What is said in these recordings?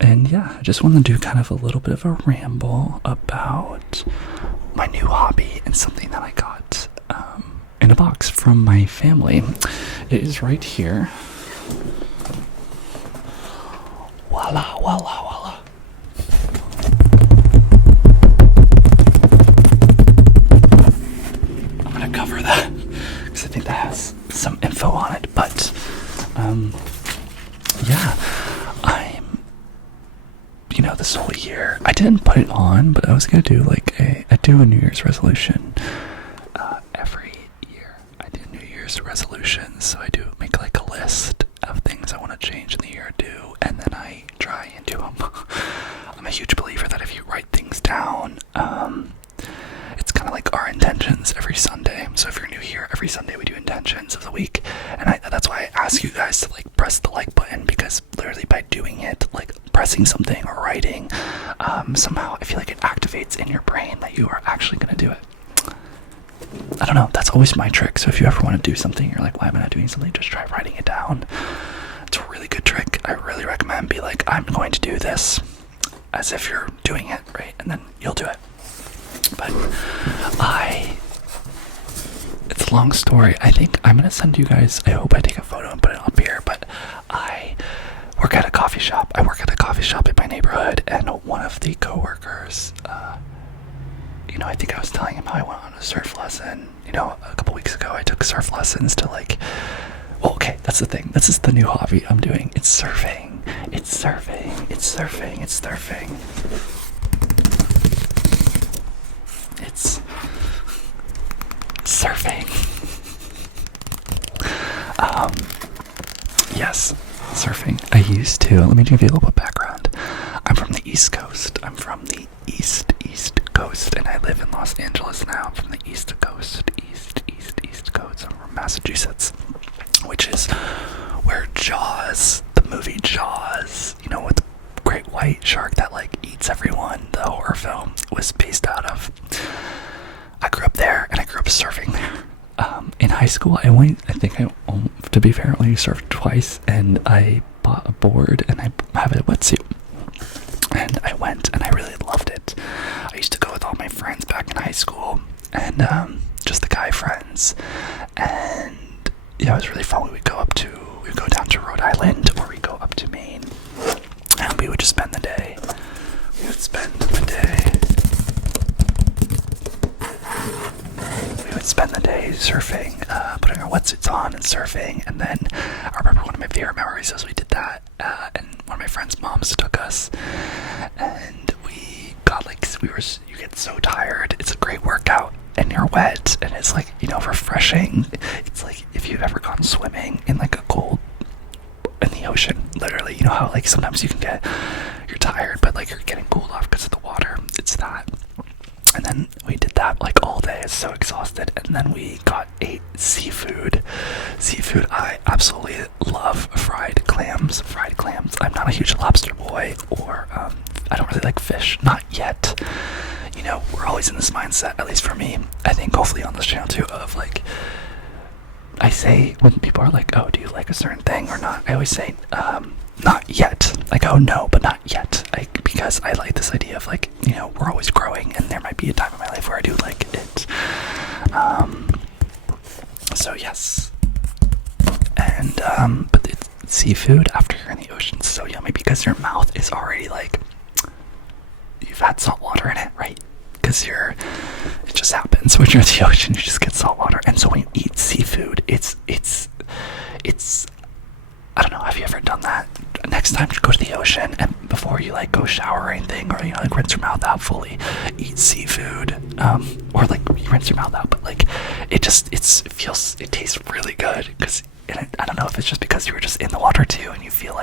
And yeah, I just want to do kind of a little bit of a ramble about my new hobby and something that I got in a box from my family. It is right here. Voila, voila, voila. I'm gonna cover that because I think that has some info on it, but yeah, this whole year I didn't put it on, but I was gonna do I do a New Year's resolution every year. I do New Year's resolutions, so I do make like a list of things I want to change in the year or do, and then I try and do them. I'm a huge believer that if you write things down, it's kind of like our intentions every Sunday. So if you're new here, every Sunday we do intentions of the week, and that's why I ask you guys to press the like button, because literally by doing it, pressing something or writing, somehow I feel like it activates in your brain that you are actually going to do it. I don't know, that's always my trick. So if you ever want to do something, you're like, why am I not doing something? Just try writing it down. It's a really good trick. I really recommend. Be like, I'm going to do this, as if you're doing it, right? And then you'll do it. But it's a long story. I think I'm going to send you guys, I hope I take a photo and put it up here, but I work at a coffee shop. I work at a coffee shop in my neighborhood, and one of the coworkers, I think I was telling him how I went on a surf lesson, a couple weeks ago. I took surf lessons to well, okay, that's the thing. This is the new hobby I'm doing. It's surfing. It's surfing. It's surfing. It's surfing. It's surfing. Yes, surfing. I used to. Let me give you a little bit of background. I'm from the East Coast. I'm from the East Coast, and I live in Los Angeles now. I'm from the East Coast. East Coast. I'm from Massachusetts, which is where Jaws, the movie Jaws, with the great white shark that eats everyone, the horror film, was based out of. I grew up there, and I grew up surfing there. In high school, to be fair, I only surfed twice, and I bought a board, and I have a wetsuit. And I went, and I really loved it. I used to go with all my friends back in high school, and just the guy friends. And yeah, it was really fun. We would go down to Rhode Island, or we'd go up to Maine, and we would just spend the day. Surfing, putting our wetsuits on and surfing. And then I remember one of my favorite memories was we did that, and one of my friend's moms took us, and we got you get so tired. It's a great workout, and you're wet, and it's refreshing. It's like if you've ever gone swimming in a cold, in the ocean, literally, how sometimes you're tired, but you're getting cooled off because of the water. It's that. And then we did that all day. It's so exhausted. And then we ate seafood. I absolutely love fried clams. I'm not a huge lobster boy, or I don't really like fish. Not yet. We're always in this mindset, at least for me. I think hopefully on this channel too, of I say when people are like, oh, do you like a certain thing or not? I always say, not yet. Oh, no, but not yet. Because I like this idea of we're always growing, and there might be a time in my life where I do like it. So yes. And but it's seafood after you're in the ocean is so yummy, because your mouth is already you've had salt water in it, right? Because it just happens when you're in the ocean, you just get salt water. And so when you eat seafood, it's I don't know, have you ever done that? Next time you go to the ocean, and before you go shower or anything, or rinse your mouth out fully, eat seafood, or you rinse your mouth out, but it tastes really good, because I don't know if it's just because you were just in the water too, and you feel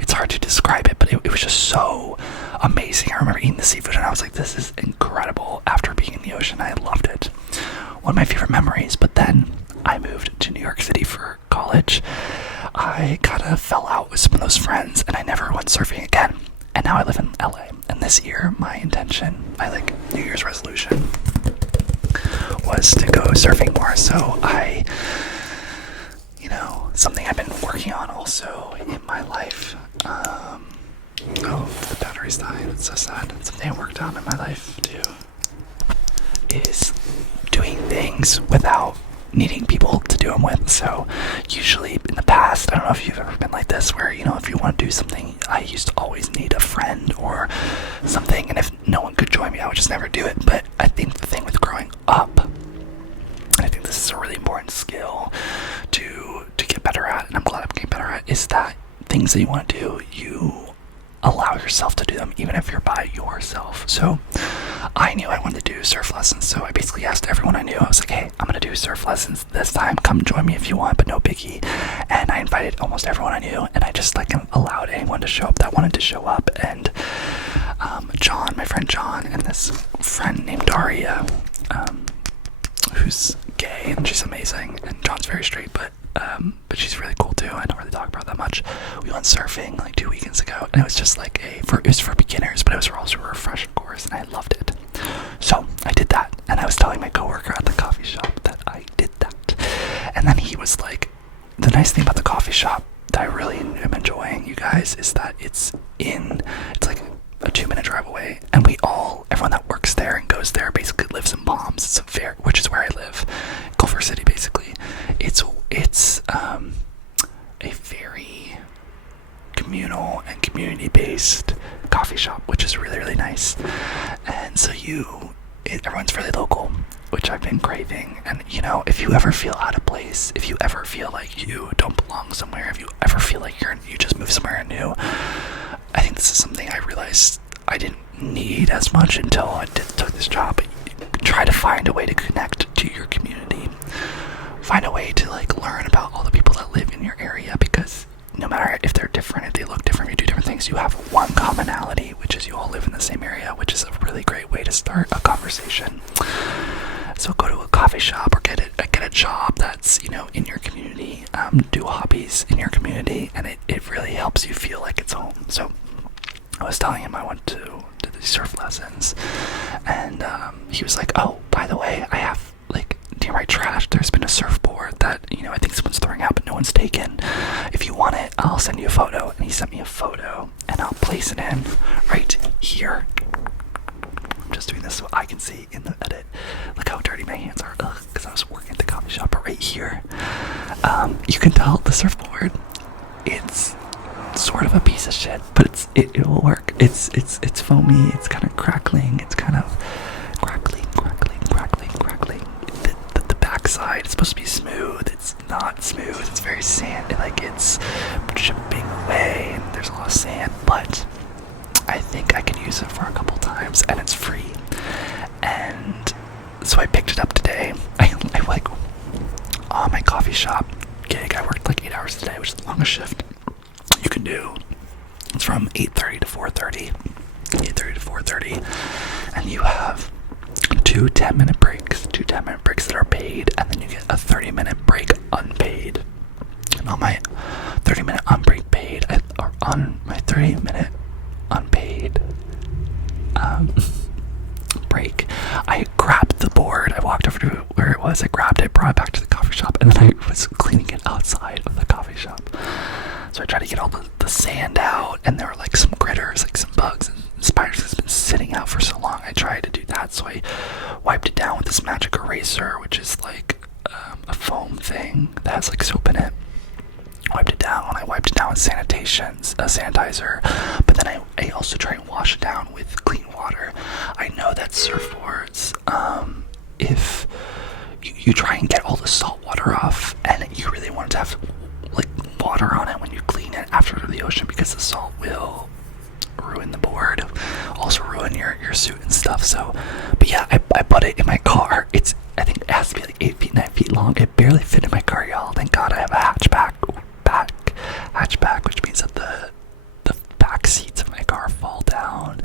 it's hard to describe it, but it was just so amazing. I remember eating the seafood, and I was like, this is incredible. After being in the ocean, I loved it. One of my favorite memories. But then I moved to New York City for college. I kind of fell out with some of those friends, and I never went surfing again. And now I live in LA. And this year, my intention, my New Year's resolution, was to go surfing more. So something I've been working on also in my life. Oh, the batteries died. That's so sad. Something I worked on in my life too is doing things without needing people to do them with. So usually in the past, I don't know if you've ever been like this, where, you know, if you want to do something, I used to always need a friend or something, and if no one could join me, I would just never do it. But I think the thing with growing up, and I think this is a really important skill to get better at, and I'm glad I'm getting better at, is that things that you want to do, you allow yourself to do them even if you're by yourself. So I knew I wanted to do surf lessons, so I basically asked everyone I knew. I was like, hey, I'm gonna do surf lessons this time, come join me if you want, but no biggie. And I invited almost everyone I knew, and I just like allowed anyone to show up that wanted to show up. And John, my friend John, and this friend named Daria, who's gay, and she's amazing, and John's very straight, but she's really cool too. I don't really talk about that much. We went surfing like 2 weekends ago, and it was just like it was for beginners, but it was also a refresh course, and I loved it. So I did that, and I was telling my coworker at the coffee shop that I did that, and then he was like, the nice thing about the coffee shop that I really am enjoying, you guys, is that it's like a 2-minute drive away, and everyone that works there and goes there basically lives in Palms. Which is where I live, Culver City, basically. It's a very communal and community-based coffee shop, which is really, really nice. And so everyone's really local, which I've been craving. And, you know, if you ever feel out of place, if you ever feel like you don't belong somewhere, if you ever feel like you just moved somewhere new, I think this is something I realized I didn't need as much until I took this job. But try to find a way to connect to your community. Find a way to like learn about all the people that live in your area, because no matter if they're different, if they look different, if you do different things, you have one commonality, which is you all live in the same area, which is a really great way to start a conversation. So go to a coffee shop or get a job that's, you know, in your community. Do hobbies in your community, and it really helps you feel like it's home. So I was telling him I went to these surf lessons, and he was like, oh, by the way, I have, like, near my trash, there's been a surfboard that, you know, I think someone's throwing out, but no one's taken. If you want it, I'll send you a photo. And he sent me a photo, and I'll place it in right here. I'm just doing this so I can see in the edit. Look how dirty my hands are, because I was working at the coffee shop. But right here, you can tell the surfboard, it's sort of a piece of shit, but it will work. It's foamy, it's kind of crackling, it's kind of crackling. The backside is supposed to be smooth. It's not smooth. It's very sandy, like it's chipping away, and there's a lot of sand. But I think I can use it for a couple times, and it's free. And so I picked it up today. I like on my coffee shop gig. I worked like 8 hours a day, which is the longest shift you can do. It's from 8:30 to 4:30, and you have two 10-minute breaks that are paid, and then you get a 30-minute break unpaid. And on my 30-minute unpaid break, I grabbed the board. I walked over to where it was. I grabbed it, brought it back to the coffee shop, and then I was cleaning it outside of the coffee shop. So I tried to get all the sand out, and there were like some critters, like some bugs and spiders that's been sitting out for so long. I tried to do that, so I wiped it down with this magic eraser, which is like a foam thing that has like soap in it. I wiped it down with sanitizer, but then I also try and wash it down with clean water. I know that surfboards, if you try and get all the salt water off, and you really want to have like water on it when you clean it after the ocean, because the salt will ruin the board, also ruin your suit and stuff. So, but yeah, I put it in my car. I think it has to be like 8 feet, 9 feet long. It barely fit in my car, y'all. Thank God I have a hatchback, which means that the back seats of my car fall down.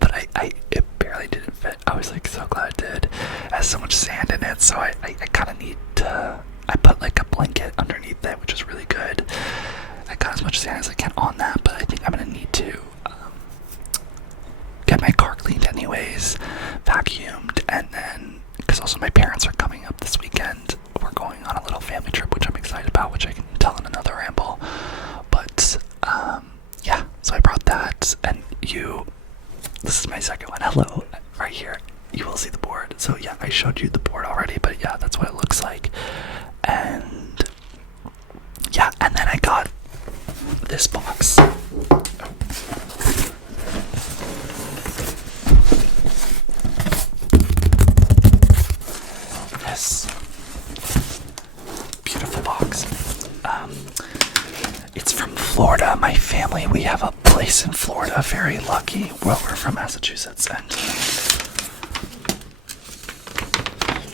But it barely didn't fit. I was like so glad it did. It has so much sand in it, so I kind of need to. I put like a blanket underneath it, which is really good. I got as much sand as I can on that, but I think I'm gonna need to get my car cleaned anyways, vacuumed, and then, because also my parents are coming up this weekend. We're going on a little family trip, which I'm excited about, which I can tell in another ramble. But hello, right here, you will see the board. So yeah, I showed you the board already, but yeah, that's what it looks like. And yeah, and then I got this box. This beautiful box. It's from Florida. My family, we have a place in Florida. Very lucky. Well, we're from Massachusetts, and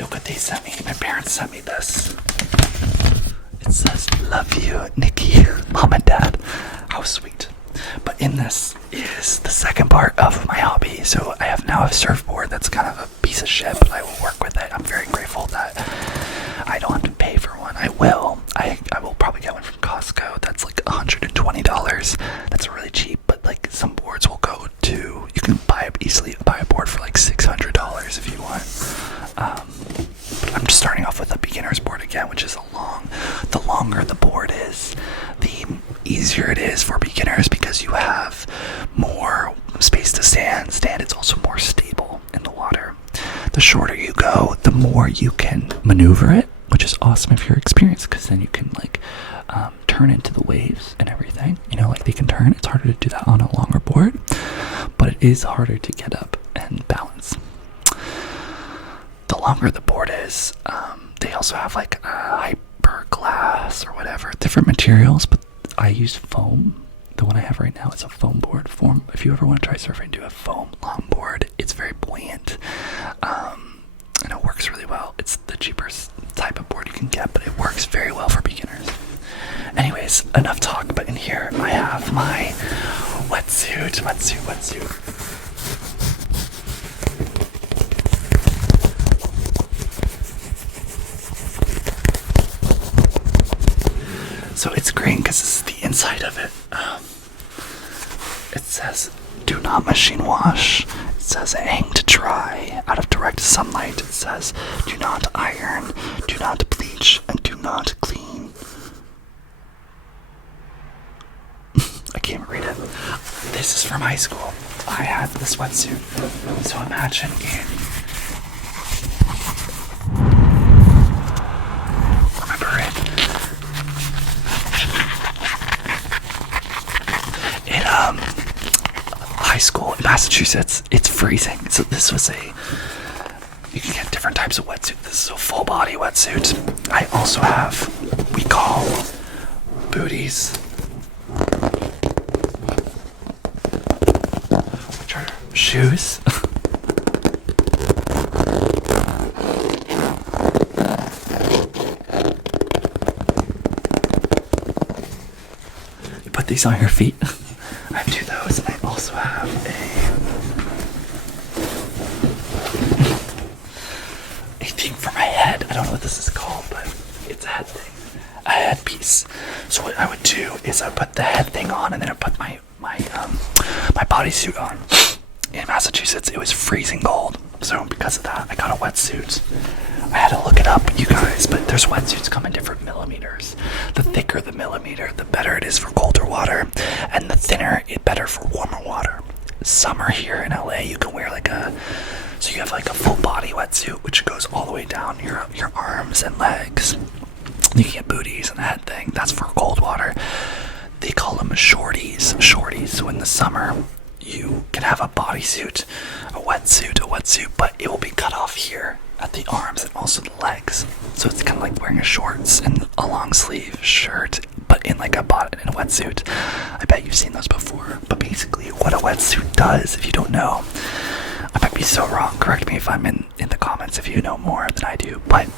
look what they sent me. My parents sent me this. It says, "Love you, Nikki, Mom and Dad." How sweet. But in this is the second part of my hobby. So I have now a surfboard that's kind of a piece of shit, but I will work with it. I'm very grateful that I don't have to pay for one. I will probably get one from Costco. That's like $120. That's really cheap, but like some boards will go to, you can easily buy a board for like $600 if you want. But I'm just starting off with a beginner's board again, which is the longer the board is, the easier it is for beginners because you have more space to stand. It's also more stable in the water. The shorter you go, the more you can maneuver it, which is awesome if you're experienced, because then you can like turn into the waves and everything. Like they can turn. It's harder to do that on a longer board, but it is harder to get up and balance. The longer the board is, they also have like hyperglass or whatever, different materials, but I use foam. The one I have right now is a foam board. If you ever want to try surfing, do a foam longboard. It's very buoyant, and it works really well. It's the cheapest type of board you can get, but it works very well for beginners. Anyways, enough talk, but in here I have my wetsuit. So it's green because this is the inside of it. It says, "Do not machine wash." It says, "Hang to dry out of direct sunlight." It says, "Do not iron, do not bleach, and do not clean." I can't read it. This is from high school. I had this wetsuit. So imagine remember it? In high school in Massachusetts, it's freezing. So you can get different types of wetsuit. This is a full body wetsuit. I also have, we call booties, which are shoes. You put these on your feet. I have two of those, and I also have a thing for my head. I don't know what this is called, but it's a head thing, a headpiece. So what I would do is I put the head thing on, and then I put my bodysuit on. In Massachusetts, it was freezing cold, so because of that, I got a wetsuit. I had to look it up, you guys, but there's wetsuits come in different millimeters. The thicker the millimeter, the better it is for colder water, and the thinner, it better for warmer water. Summer here in LA, you can wear so you have like a full body wetsuit, which goes all the way down your arms and legs. You can get booties and the head thing. That's for cold water. They call them shorties. So in the summer, you can have a bodysuit, a wetsuit, but it will be cut off here at the arms and also the legs. So it's kind of like wearing a shorts and a long sleeve shirt, but in a wetsuit. I bet you've seen those before. But basically what a wetsuit does, if you don't know, I might be so wrong, correct me if I'm in the comments if you know more than I do, but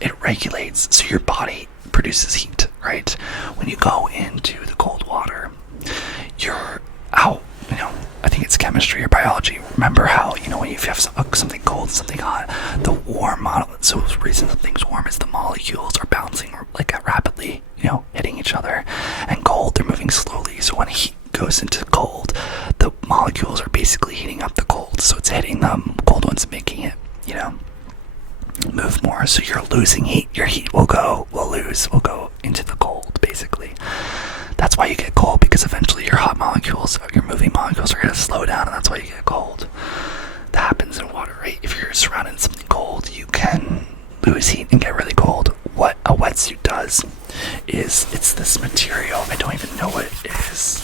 it regulates, so your body produces heat, right? When you go into the cold water, you're out, I think it's chemistry or biology. Remember how, when you have something cold, something hot, the so the reason something's warm is the molecules are bouncing rapidly, hitting each other. And cold, they're moving slowly. So when heat goes into cold, the molecules are basically heating up the cold. So it's hitting the cold ones, making it, move more. So you're losing heat. Your heat will go into the cold, basically. That's why you get cold, because eventually your moving molecules are going to slow down, and that's why you get cold. is it's this material. I don't even know what it is,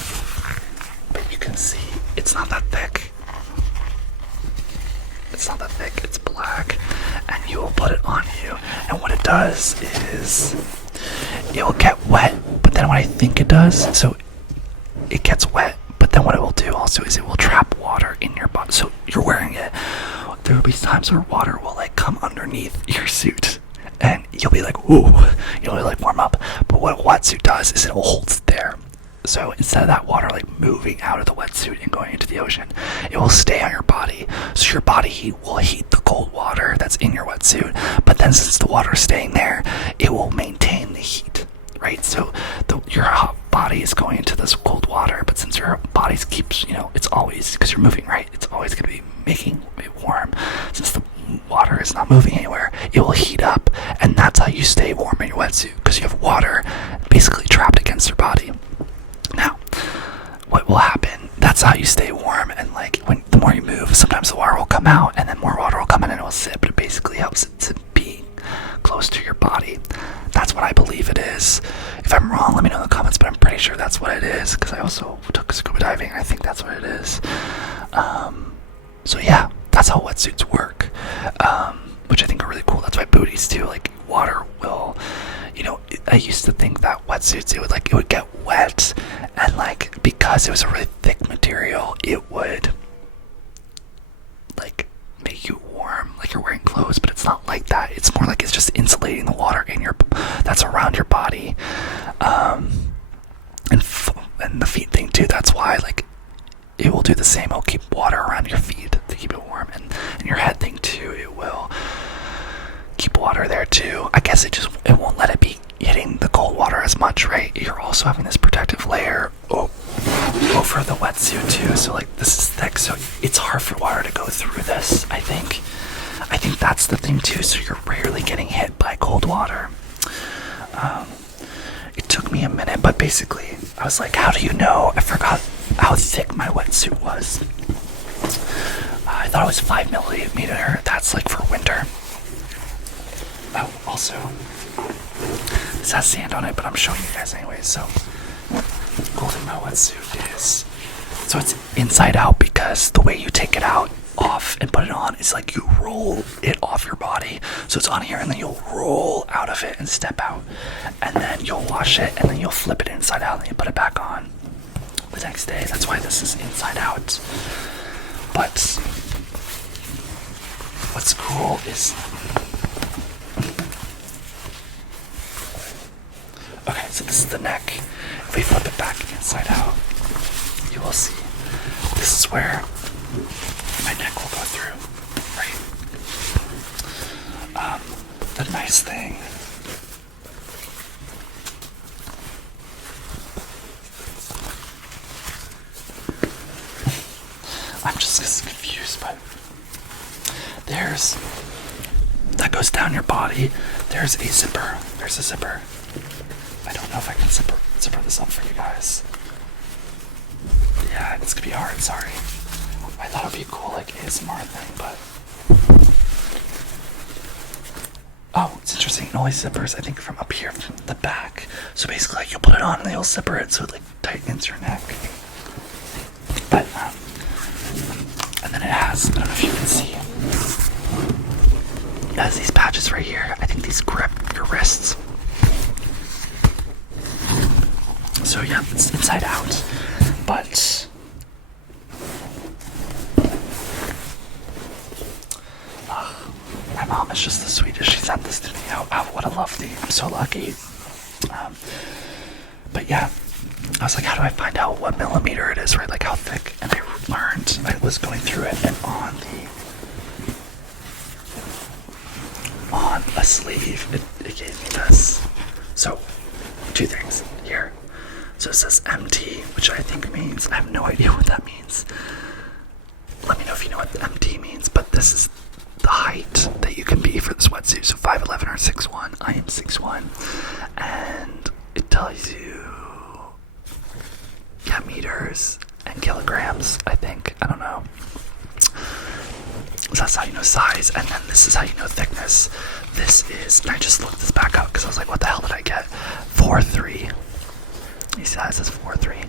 but you can see it's not that thick. It's not that thick, it's black, and you will put it on you, and what it does is it will get wet, but then what I think it does, so it gets wet, but then what it will do also is it will trap water in your body. So you're wearing it, there will be times where water will like come underneath your suit, and you'll be like, ooh, you'll like warm up, but what a wetsuit does is it will hold it there. So instead of that water like moving out of the wetsuit and going into the ocean, it will stay on your body. So your body heat will heat the cold water that's in your wetsuit, but then since the water is staying there, it will maintain the heat, right? So your hot body is going into this cold water, but since your body keeps, it's always, because you're moving, right? It's always going to be making it warm. Since the water is not moving anywhere, it will heat up, and that's how you stay warm in your wetsuit, because you have water basically trapped against your body. Now, what will happen, that's how you stay warm, and like the more you move, sometimes the water will come out and then more water will come in and it will sit, but it basically helps it to be close to your body. That's what I believe it is. If I'm wrong, let me know in the comments, but I'm pretty sure that's what it is, because I also took scuba diving and I think that's what it is. So yeah, that's how wetsuits work, which I think are really cool. That's why booties too, like water will, I used to think that wetsuits, it would get wet, and like because it was a really thick material, it would like make you warm, like you're wearing clothes, but it's not like that. It's more like it's just insulating the water that's around your body, and the feet thing too. That's why like it will do the same. It'll keep water around your feet to keep it warm, and your head thing too. It will keep water there too. I guess it won't let it be hitting the cold water as much, right? You're also having this protective layer over the wetsuit too, so like this is thick, so it's hard for water to go through this. I think that's the thing too, so you're rarely getting hit by cold water. It took me a minute, but basically I was like, how do you know? I forgot how thick my wetsuit was. I thought it was 5mm. That's like for winter. Oh, also, this has sand on it, but I'm showing you guys anyways. So, cool thing about wetsuit is, so it's inside out, because the way you take it out, off, and put it on is like you roll it off your body. So it's on here, and then you'll roll out of it and step out, and then you'll wash it, and then you'll flip it inside out, and then you put it back on the next day. That's why this is inside out. But what's cool is, okay, so this is the neck. If we flip it back inside out, you will see this is where my neck will go through, right? The nice thing, I'm just confused, but that goes down your body. There's a zipper. There's a zipper. I don't know if I can zipper this up for you guys. Yeah, it's gonna be hard, sorry. I thought it'd be a cool like ASMR thing, but oh, it's interesting. It only zippers, I think, from up here, from the back. So basically, like, you'll put it on and you'll zipper it so it like tightens your neck. But and then it has, I don't know if you can see, it has these patches right here. I think these grip your wrists. So yeah, it's inside out, but my mom is just the sweetest. She sent this to me. Oh, what a lovely. I'm so lucky. But yeah, I was like, how do I find out what millimeter it is, right? Like how thick? And I learned, I was going through it, and on a sleeve, it gave me this. So, two things here. So it says MT, which I think means, I have no idea what that means. Let me know if you know what the MT means, but this is the height that you can be for this wetsuit. So 5'11" or 6'1". I am 6'1", and it tells you, yeah, meters and kilograms, I think. I don't know. So that's how you know size, and then this is how you know thickness. this is, and I just looked this back up because I was like, what the hell did I get? 4'3". You see that it says 4'3".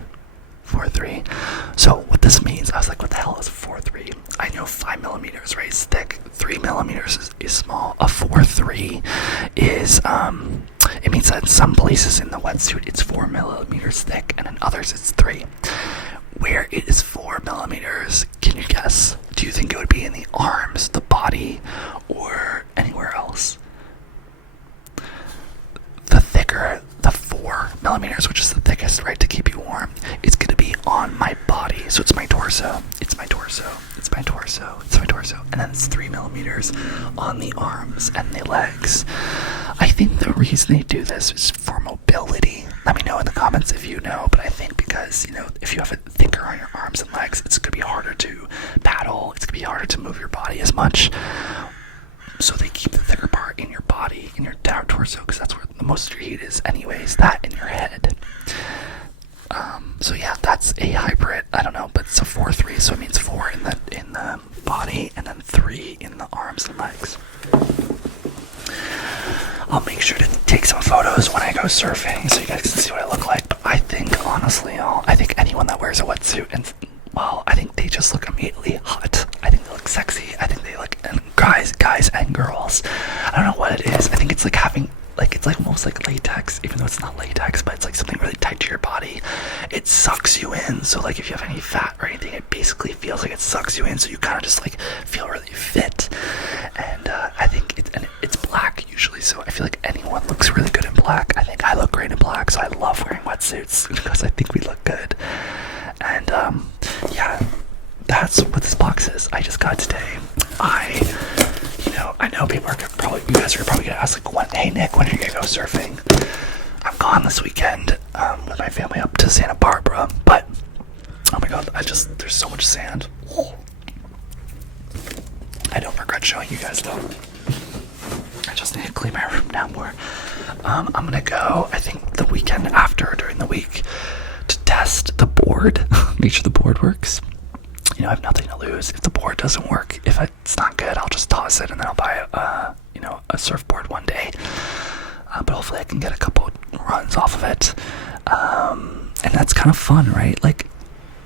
4'3". So what this means, I was like, what the hell is 4'3"? I know 5 millimeters, right, is thick. 3 millimeters is small. A 4'3" is it means that in some places in the wetsuit it's 4 millimeters thick, and in others it's 3. Where it is 4 millimeters, can you guess? Do you think it would be in the arms, the body, or anywhere else? The thicker, the 4 millimeters, which is the thickest, right, to keep you warm, it's going to be on my body. So it's my torso, it's my torso, it's my torso, it's my torso. And then it's 3 millimeters on the arms and the legs. I think the reason they do this is for mobility. Let me know in the comments if you know, but I think because, you know, if you have it thicker on your arms and legs, it's going to be harder to paddle, it's going to be harder to move your body as much. So they keep the thicker part in your body, in your down torso, because that's where the most of your heat is anyways, that in your head. So yeah, that's a hybrid. I don't know, but it's a 4'3", so it means 4 in the body and then 3 in the arms and legs. I'll make sure to take some photos when I go surfing so you guys can see what I look like. But I think, honestly, I think anyone that wears a wetsuit, and well, I think they just look immediately hot. I think they look sexy. I think they look, and guys and girls. I don't know what it is. I think it's like having, like, it's like almost like latex, even though it's not latex, but it's like something really tight to your body. It sucks you in. So like if you have any fat or anything, it basically feels like it sucks you in. So you kind of just like feel really fit. And I think it's black usually. So I feel like anyone looks really good in black. I think I look great in black. So I love wearing wetsuits because I think we look good. And yeah, that's what this box is. I just got today. I know people are you guys are probably gonna ask like, hey Nick, when are you gonna go surfing? I'm gone this weekend with my family up to Santa Barbara, but oh my god, there's so much sand. I don't regret showing you guys though. I just need to clean my room now more. I'm gonna go, I think the weekend after, during the week, to test the board, make sure the board works. You know, I have nothing to lose. If the board doesn't work, if it's not good, I'll just toss it and then I'll buy a surfboard one day. But hopefully I can get a couple runs off of it. And that's kind of fun, right? Like,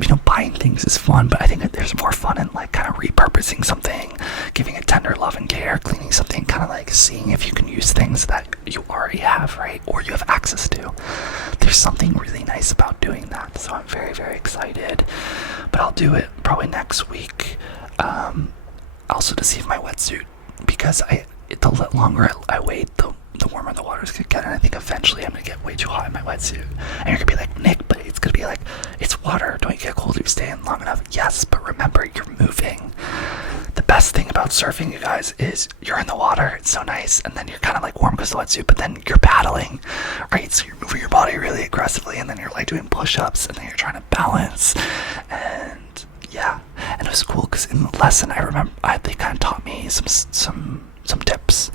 you know, buying things is fun, but I think that there's more fun in like kind of repurposing something, giving it tender love and care, cleaning something, kind of like seeing if you can use things that you already have, right? Or you have access to. There's something really nice about doing that. So I'm very, very excited, but I'll do it probably next week. Also to see if my wetsuit, because the longer I wait, the warmer the water's gonna get, and I think eventually I'm gonna get way too hot in my wetsuit. And you're gonna be like, Nick, but it's gonna be like, it's water, don't you get cold if you stay in long enough? Yes, but remember, you're moving. The best thing about surfing, you guys, is you're in the water, it's so nice, and then you're kind of like warm because of the wetsuit, but then you're paddling, right? So you're moving your body really aggressively, and then you're like doing push-ups, and then you're trying to balance, and yeah. And it was cool because in the lesson, I remember they kind of taught me some tips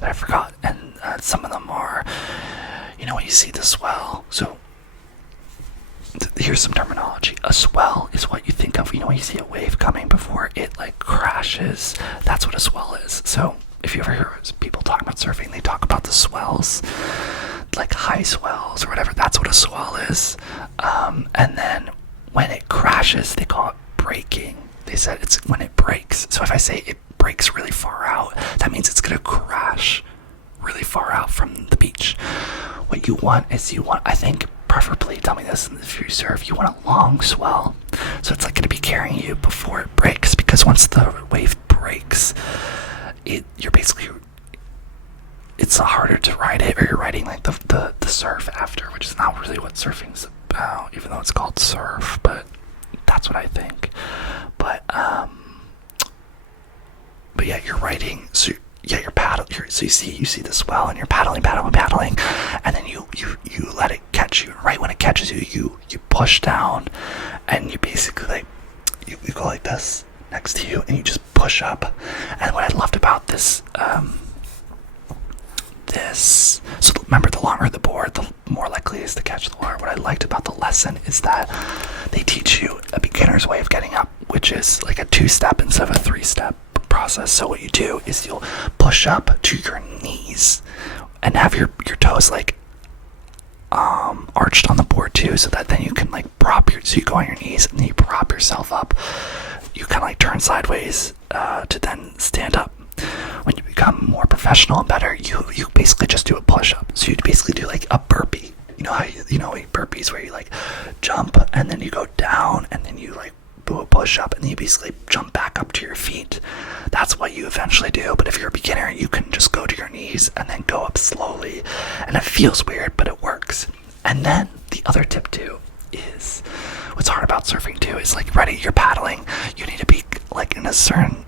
that I forgot, and some of them are, you know, when you see the swell. So here's some terminology. A swell is what you think of, you know, when you see a wave coming before it like crashes. That's what a swell is. So if you ever hear people talk about surfing, they talk about the swells, like high swells or whatever. That's what a swell is. And then when it crashes, they call it breaking. They said it's when it breaks. So if I say it breaks really far out, that means it's going to crash really far out from the beach. What you want is I think, preferably, tell me this, if you surf, you want a long swell. So it's like going to be carrying you before it breaks, because once the wave breaks, you're basically, it's harder to ride it, or you're riding like the surf after, which is not really what surfing's about, even though it's called surf, but that's what I think. But yeah, you're riding, so yeah, you're paddling, so you see the swell, and you're paddling, and then you let it catch you. Right when it catches you, you push down, and you basically like, you go like this next to you, and you just push up. And what I loved about this, so remember, the longer the board, the more likely it is to catch the water. What I liked about the lesson is that they teach you a beginner's way of getting up, which is like a 2-step instead of a 3-step process. So what you do is you'll push up to your knees and have your toes like arched on the board too, so that then you can like so you go on your knees and then you prop yourself up. You kind of like turn sideways to then stand up. When you become more professional and better, you basically just do a push-up. So you basically do like a burpee. You know how burpees where you like jump and then you go down and then you like do a push-up and then you basically jump back up to your feet. That's what you eventually do. But if you're a beginner, you can just go to your knees and then go up slowly. And it feels weird, but it works. And then the other tip too is, what's hard about surfing too is like, ready, you're paddling, you need to be like in a certain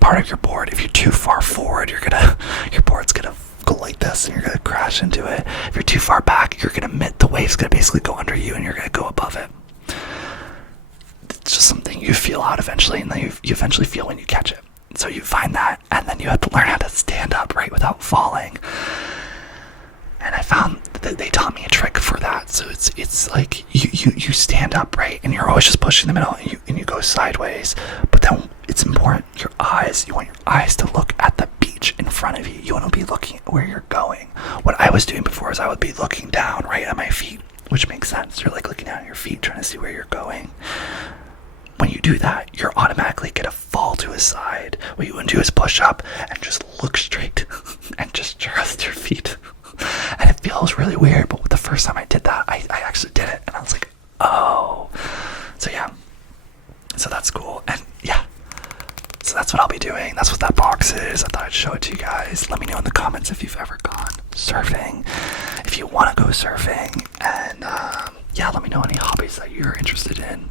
part of your board. If you're too far forward, your board's gonna go like this and you're gonna crash into it. If you're too far back, the wave's gonna basically go under you and you're gonna go above it. It's just something you feel out eventually, and then you eventually feel when you catch it. So you find that, and then you have to learn how to stand up, right, without falling. And I found that they taught me a trick for that. So it's like you stand up, right, and you're always just pushing the middle, and you go sideways. But then it's important, you want your eyes to look at the beach in front of you. You want to be looking at where you're going. What I was doing before is I would be looking down right at my feet, which makes sense. You're like looking down at your feet, trying to see where you're going. When you do that, you're automatically going to fall to a side. What you want to do is push up and just look straight and just trust your feet. And it feels really weird, but the first time I did that, I actually did it, and I was like, oh. So yeah, so that's cool. And yeah, so that's what I'll be doing. That's what that box is. I thought I'd show it to you guys. Let me know in the comments if you've ever gone surfing, if you want to go surfing, and yeah, let me know any hobbies that you're interested in.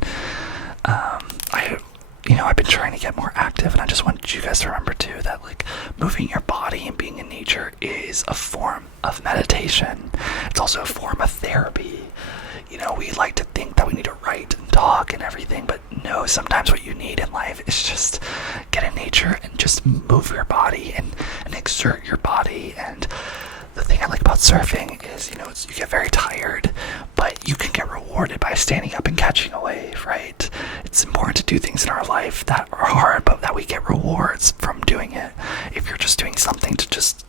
I've been trying to get more active, and I just wanted you guys to remember too that like moving your body and being in nature is a form of meditation. It's also a form of therapy. We like to think that we need to write and talk and everything, but no, sometimes what you need in life is just get in nature and just move your body and exert your body. And the thing I like about surfing is, you get very tired, but you can get rewarded by standing up and catching a wave, right? It's important to do things in our life that are hard, but that we get rewards from doing it. If you're just doing something to just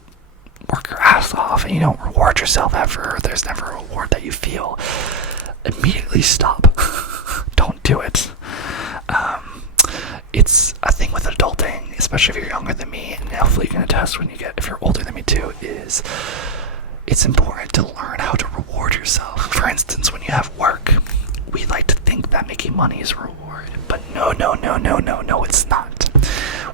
work your ass off and you don't reward yourself ever, there's never a reward that you feel, immediately stop. Don't do it. It's a thing with adulting, especially if you're younger than me, and hopefully you can attest if you're older than me too, is it's important to learn how to reward yourself. For instance, when you have work, we like to think that making money is a reward, but no, it's not.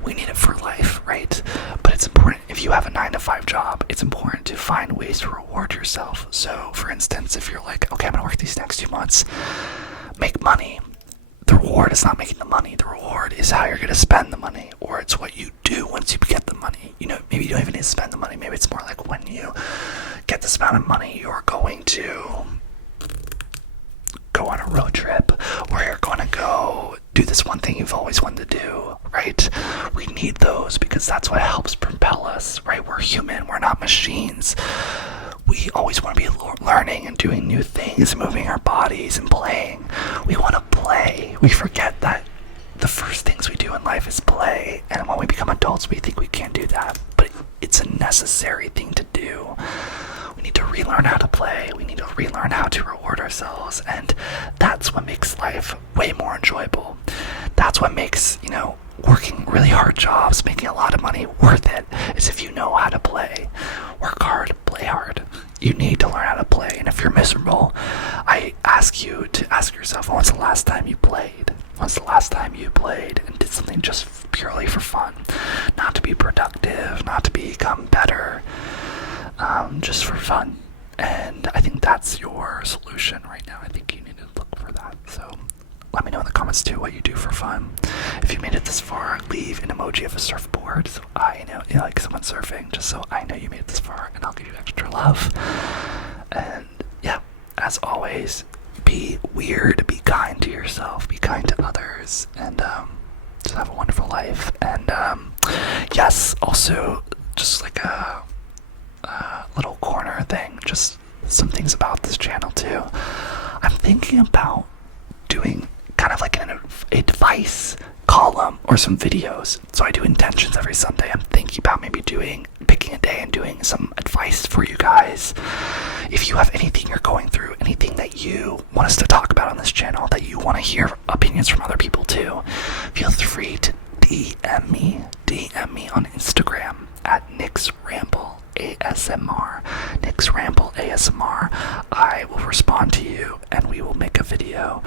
We need it for life, right? But it's important, if you have a 9-to-5 job, it's important to find ways to reward yourself. So, for instance, if you're like, okay, I'm gonna work these next 2 months, make money. The reward is not making the money. The reward is how you're going to spend the money, or it's what you do once you get the money. Maybe you don't even need to spend the money. Maybe it's more like when you get this amount of money, you're going to go on a road trip, or you're going to go do this one thing you've always wanted to do, right? We need those because that's what helps propel us, right? We're human. We're not machines. We always want to be learning and doing new things, moving our bodies and playing. We want to play. We forget that the first things we do in life is play. And when we become adults, we think we can't do that. But it's a necessary thing to do. We need to relearn how to play. We need to relearn how to reward ourselves. And that's what makes life way more enjoyable. That's what makes, working really hard jobs, making a lot of money worth it, is if you know how to play. Work hard, play hard. You need to learn how to play. And if you're miserable, I ask you to ask yourself, when's the last time you played? When's the last time you played and did something just purely for fun? Not to be productive, not to become better, just for fun. And I think that's your solution right now. I think you need to look for that. So let me know in the comments too what you do for fun. If you made it this far, leave an emoji of a surfboard so I know, like someone surfing, just so I know you made it this far, and I'll give you extra love. And yeah, as always, be weird, be kind to yourself, be kind to others, and just have a wonderful life. And yes, also just like a little corner thing, just some things about this channel too. I'm thinking about doing kind of like an advice column or some videos. So I do intentions every Sunday. I'm thinking about maybe picking a day and doing some advice for you guys. If you have anything you're going through, anything that you want us to talk about on this channel, that you want to hear opinions from other people too, feel free to DM me on Instagram at nicksrambleasmr. nicksrambleasmr. I will respond to you and we will make a video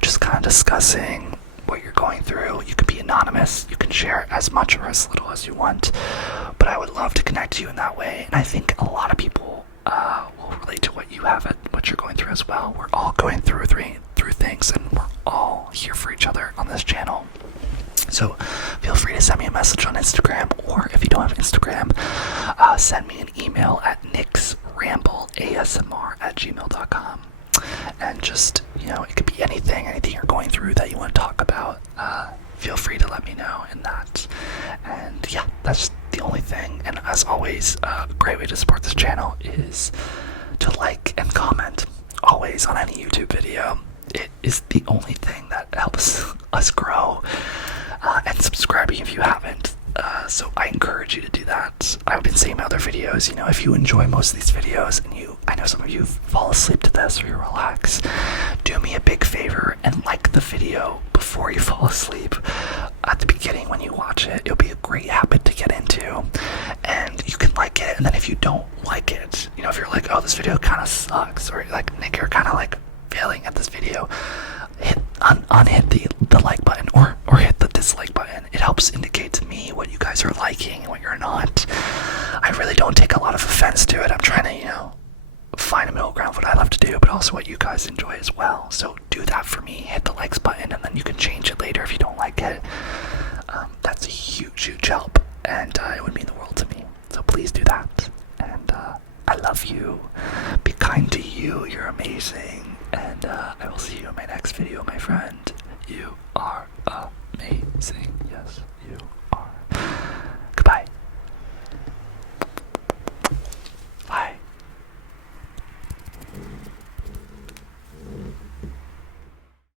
just kind of discussing what you're going through. You can be anonymous, you can share as much or as little as you want, but I would love to connect to you in that way. And I think a lot of people will relate to what you have and what you're going through as well. We're all going through things, and we're all here for each other on this channel. So feel free to send me a message on Instagram, or if you don't have Instagram, send me an email at nicksrambleasmr@gmail.com. And just, it could be anything you're going through that you want to talk about. Feel free to let me know in that. And yeah, that's the only thing. And as always, a great way to support this channel is to like and comment always on any YouTube video. It is the only thing that helps us grow. And subscribing if you haven't. So I encourage you to do that. I've been saying in other videos, if you enjoy most of these videos and I know some of you fall asleep to this or you relax, do me a big favor and like the video before you fall asleep. At the beginning when you watch it, it'll be a great habit to get into, and you can like it. And then if you don't like it, if you're like, oh, this video kind of sucks, or like, Nick, you're kind of like failing at this video, unhit the like button or hit the dislike button. It helps indicate to me what you guys are liking and what you're not. I really don't take a lot of offense to it. I'm trying to, find a middle ground of what I love to do, but also what you guys enjoy as well. So do that for me. Hit the likes button, and then you can change it later if you don't like it. That's a huge help, and it would mean the world to me. So please do that. And I love you. Be kind to you. You're amazing. And I will see you in my next video, my friend. You are amazing. Yes, you